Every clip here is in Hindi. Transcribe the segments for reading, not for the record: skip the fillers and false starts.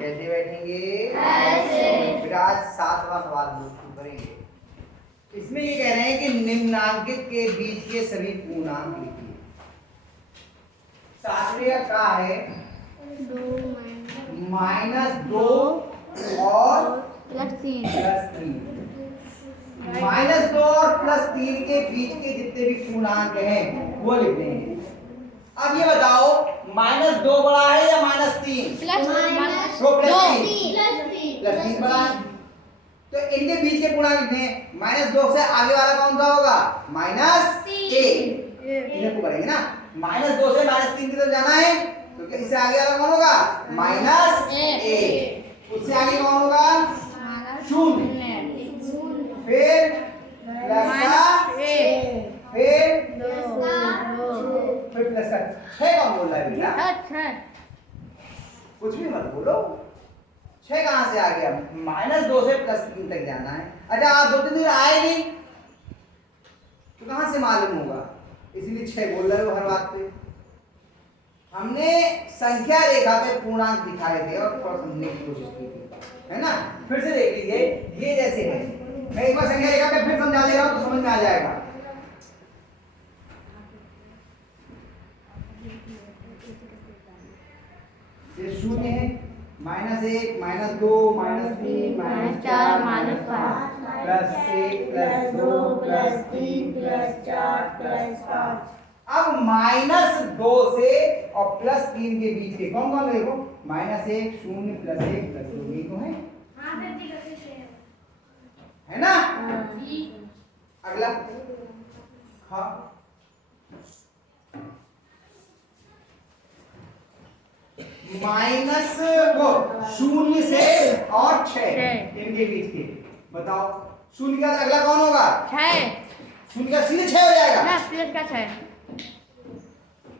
कैसे बैठेंगे? ऐसे। फिर आज 7वां सवाल करेंगे। इसमें ये कह रहे हैं कि निम्नांकित के बीच के सभी पूर्णांक लिखिए। सातवें का है -2 और +3। -2 और +3 के बीच के जितने भी पूर्णांक हैं वो लिख देंगे। अब ये बताओ -2 बड़ा है या -3? +3 बड़ा है, तो इनके बीच के पूर्णांक लिखने हैं। -2 से आगे वाला कौन सा होगा? -1 इधर को करेंगे ना। -2 से -3 की तरफ जाना है तो क्या इससे आगे वाला कौन होगा? -1। उससे आगे कौन होगा? 0। फिर प्लस का फिर प्लस का 6 कौन बोल रहा है बेटा? कुछ भी मत बोलो। 6 कहां से आ गया? -2 से +3 तक जाना है। अच्छा आप 2-3 दिन आए नहीं तो कहां से मालूम होगा? इसीलिए 6 बोल रहे हो हर बात पे। हमने संख्या रेखा पे पूर्णांक दिखाए थे और थोड़ा समझने की कोशिश की थी, है ना? फिर से देख लीजिए, ये जैसे है। मैं एक बार संख्या रेखा पे फिर समझा दे रहा हूं तो समझ में आ जाएगा। ये 0 है, -1 -2 -3 -4 -5 +1 +2 +3 +4 +5। अब -2 से और +3 के बीच के कौन कौन देखो? -1 0 +1 +2 ये तो है। है ना? अगला हाँ -0 से और 6 इनके बीच के बताओ। 0 का अगला कौन होगा? 0 का सीधे 6 हो जाएगा ना।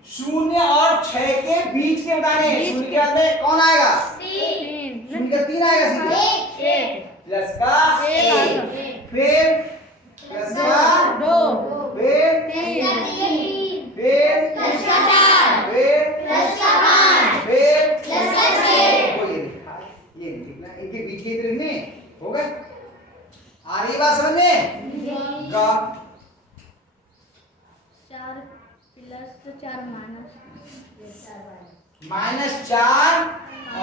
0 और 6 के बीच के बताने। 0 के बाद में कौन आएगा? 3। 0 का 3 आएगा सीधे। प्लस का 1 फिर प्लस का 2 फिर प्लस का 3 फिर प्लस का 4 फिर प्लस का 5 फिर प्लस का 6। वो ये लिखना इनके बीच के लिखने हो गए। आ रही बात समझ में? गा 4 + 4 -4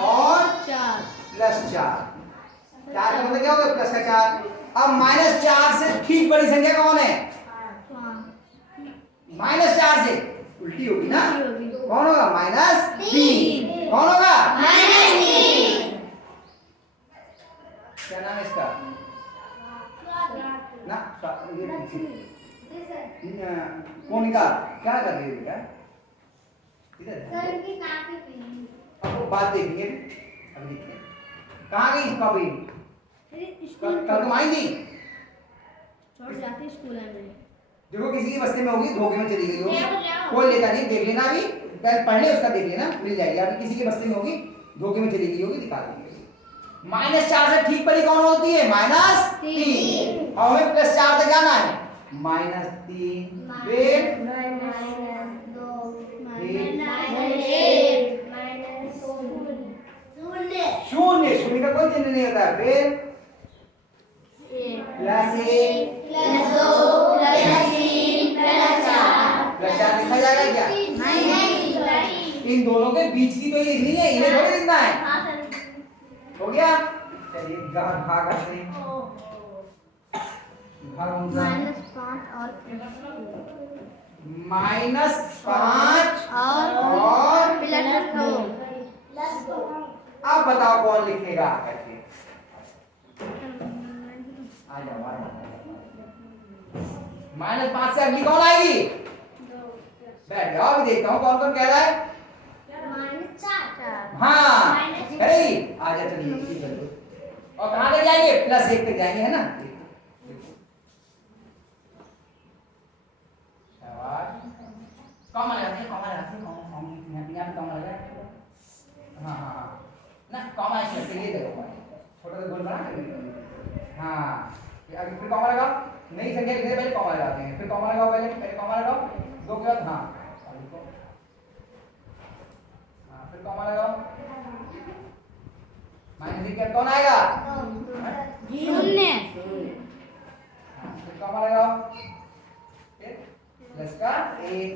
और 4 +4 4 का मतलब क्या होगा? प्लस का 4। अब -4 से ठीक बड़ी संख्या कौन है? -4 से उल्टी होगी ना। कौन होगा? -3। कौन होगा? -3। क्या नाम है इसका? ना कोनिका क्या कर रही है बेटा? इधर अब वो बात देखेंगे। अब देखिए कहाँ गई इसका भी? कल तुम आई थी? छोड़ जाती स्कूल है मेरे। देखो किसी की बस्ती में होगी, धोखे में चली गई होगी, कोई लेता नहीं। देख लेना अभी, पहले पढ़ ले उसका, देख लेना मिल जाएगी। अभी किसी की बस्ती में होगी, धोखे में चली गई होगी, दिखा देंगे। -4 से ठीक पड़ी कौन होती है? -3। और हमें +4 तक जाना है। -3 फिर -0 0 का कोई चिन्ह नहीं होता है। फिर +1 +2 +3 +4 लिखा जाएगा क्या? नहीं। इन दोनों के बीच की तो ये लिखनी है, इन्हें थोड़ी लिखना है। हो गया? चलिए भाग करते हैं। भाग कौन सा? -5 और -5 और +2। अब बताओ कौन लिखेगा करके? आ जाओ आ जाओ। -5 से अगली कौन आएगी? बैठ जाओ, अभी देखता हूँ कौन कौन कह रहा है। -4 हाँ है, आ जा चलिए इसी कर दो। और कहाँ तक जाएंगे? +1 तक जाएंगे, है ना? कॉमन लगाते हैं, कॉमन लगाते हैं, यहाँ पे कॉमन लगा। हाँ हाँ हाँ ना, कॉमन ऐसे ये देखो छोटा सा गोल बना कर। हाँ फिर कॉमन लगाओ। नई संख्या लिखने से पहले कॉमन लगाते हैं, फिर कॉमन लगाओ, पहले कॉमन लगाओ, 2 के बाद हाँ फिर कॉमन लगाओ। माइनस एक कौन आएगा? शून्य। कॉमा लगाओ, प्लस का एक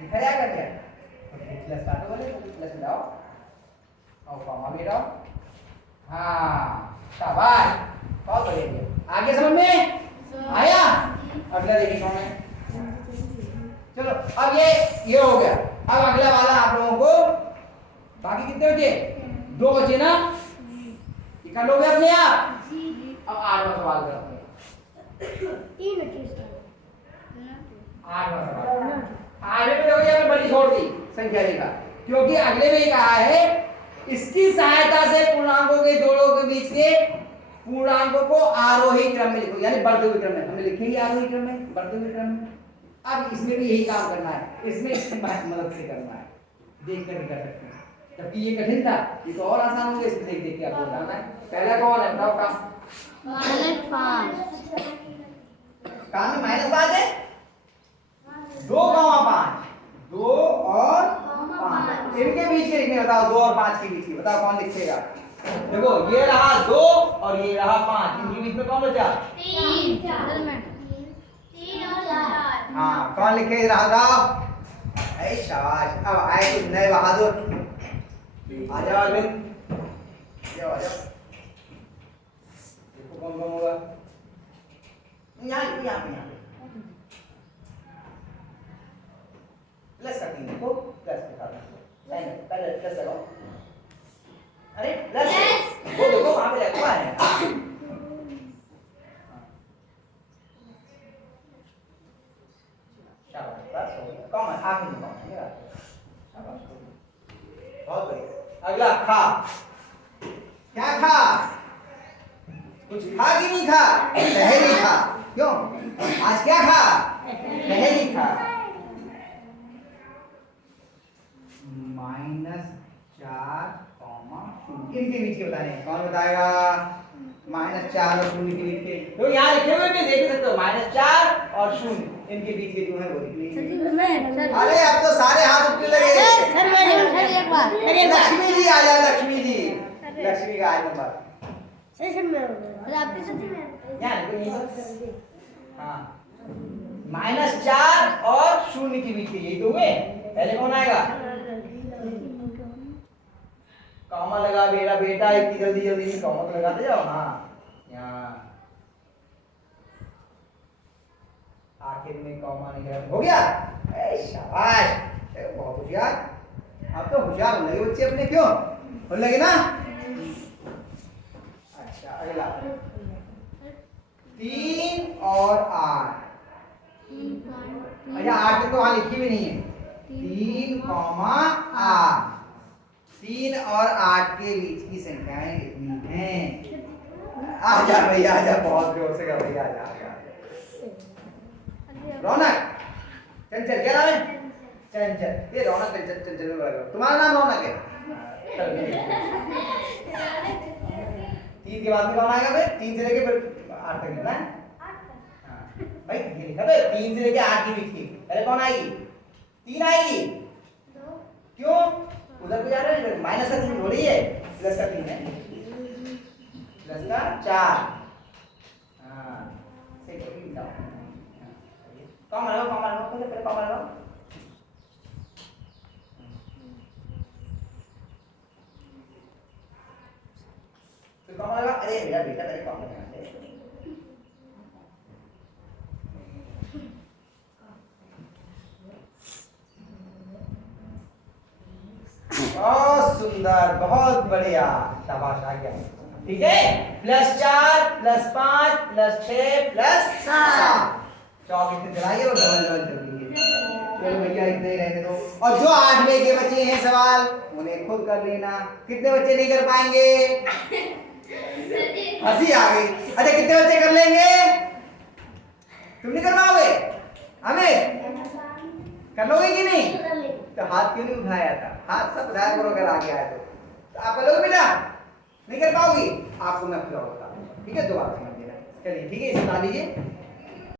दिखाया कर क्या? प्लस का तो बोले प्लस में डालो और कॉमा भी डालो। हाँ शाबाश, बहुत बढ़िया। आगे समझ में आया? अगला देखिए कौन है। चलो अब ये हो गया। अब अगला वाला आप लोगों को बाकी कितने बचे? 2 बचे ना, ये कर लोगे अपने आप। अब 8वां सवाल करते हैं। 8वां सवाल आगे में हो गया, बड़ी छोड़ दी संख्या रेखा, क्योंकि अगले में कहा है इसकी सहायता से पूर्णांकों के जोड़ों के बीच के पूर्णांकों को आरोही क्रम में लिखो, यानी बढ़ते हुए क्रम में। हमने लिखेंगे आरोही क्रम में, बढ़ते हुए क्रम में। अब इसमें भी यही काम करना है, इसमें इसकी मदद से करना है, देख कर कर सकते हैं। जबकि ये कठिन था, ये तो और आसान हो गया। इसमें देख देख के आपको बताना है। पहला कौन है बताओ? काम -5। काम में -5 है। 2,5 2 और 5 इनके बीच के लिखने बताओ। 2 और 5 के बीच की बताओ कौन लिखेगा? देखो ये रहा 2 और ये रहा 5, इनके बीच में कौन बचा? 3 और 4। हाँ कौन लिखे? राघव। ऐ शाबाश। अब आए कुछ नए बहादुर। आ जाओ अरविंद, आ जाओ। देखो कौन कौन होगा। यहाँ प्लस का 3 देखो, प्लस के साथ पहले प्लस लगाओ। अरे प्लस वो देखो वहां पे लिखा है। शाबाश, बस हो गया। कॉमन आखिरी में कॉमन ये रहा। शाबाश, बहुत बढ़िया। अगला खा। क्या खा? कुछ खा कि नहीं खा? पहली खा। क्यों? आज क्या खा? पहली खा। -4, इनके बीच के बताने कौन बताएगा? -4 और 0 के बीच के तो यहाँ लिखे हुए भी देख सकते हो। -4 और 0 इनके बीच के जो है वो लिख लीजिए। अरे अब तो सारे हाथ उठने लगे। लक्ष्मी जी आ जाओ, लक्ष्मी जी। लक्ष्मी का आज नंबर हाँ -4 और 0 के बीच के यही तो हुए। पहले कौन आएगा? कॉमा लगा मेरा बेटा, इतनी जल्दी जल्दी नहीं कॉमा तो लगाते जाओ। हाँ यहाँ आखिर में कॉमा नहीं लगा, हो गया। शाबाश, बहुत होशियार। आप तो होशियार हो लगे बच्चे अपने, क्यों हो लगे ना? अच्छा अगला 3 और 8। अच्छा 8 तो वहां लिखी भी नहीं है। 3,8 3 और 8 के बीच की संख्याएं लिखनी हैं। आजा भैया आजा, बहुत जोर से कर भैया आजा। रौनक चंचल, क्या नाम है? चंचल। ये रौनक चंचल चंचल में बोला। तुम्हारा नाम रौनक है? 3 के बाद में कौन आएगा फिर? 3 से लेके फिर 8 तक लिखना है। भाई ये लिखा है 3 से लेके 8 के बीच की। पहले कौन आएगी? 3 आएगी। क्यों? उधर को जा रहे हैं, माइनस का 3 थोड़ी है, प्लस का 3 है, प्लस का 4। हाँ सही तो भी बताओ। कम लगाओ, पहले कम लगाओ। तो कम लगा। अरे मेरा बेटा पहले कम लगा। बहुत सुंदर, बहुत बढ़िया, शाबाश आ गया। ठीक है, +4 +5 +6 +7 चौक इतने चलाइए और डबल डबल कर दीजिए। चलो भैया इतने ही रहने दो। और जो 8वें के बचे हैं सवाल उन्हें खुद कर लेना। कितने बच्चे नहीं कर पाएंगे? हंसी आ गई। अच्छा कितने बच्चे कर लेंगे? तुम नहीं कर पाओगे? हमें कर लोगे कि नहीं? तो हाथ क्यों नहीं उठाया था? हाथ सब उठाया करो अगर आगे आए तो आप कर लोगे बेटा? नहीं कर पाओगी? आपको मैं पूरा बताऊंगा। ठीक है, दोबारा समझ लेना। चलिए ठीक है, इसे बता लीजिए।